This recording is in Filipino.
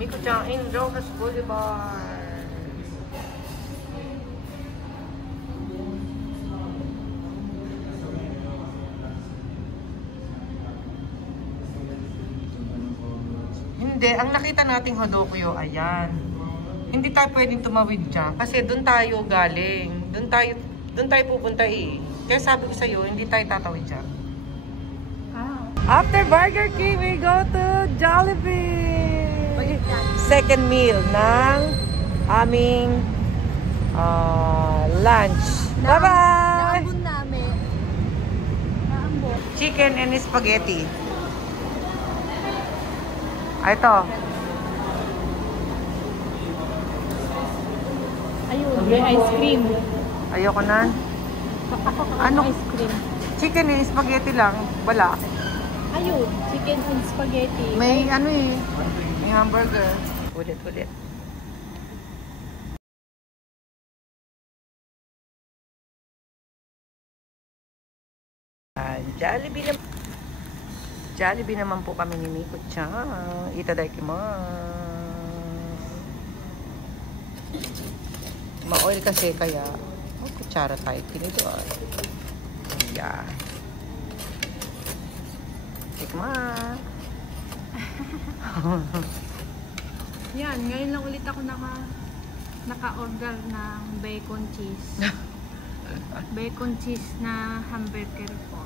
Miko-chan in Rojas Boulevard. Hindi, ang nakita nating Hodokyo, ayan. Hindi tayo pwedeng tumawid dyan kasi doon tayo galing. Doon tayo pupunta eh. Kaya sabi ko sa'yo, hindi tayo tatawid dyan. After Burger King, we go to Jollibee. Second meal ng aming lunch. Bye-bye! Naambon namin. Naambon. Chicken and spaghetti. Ito. Ayun, may ice cream. Ayoko na. Ako Ano? ice cream. Chicken and spaghetti lang. Wala. Ayun, chicken and spaghetti. May ano eh. May hamburger. Ulit. Jollibee naman po kami ni Miko-chan. Itadakimasu. Ma-oil kasi kaya kutsara tayo tinidoan. Yeah. Tikman. Yan, ngayon lang ulit ako naka-order ng bacon cheese. Bacon cheese na hamburger po.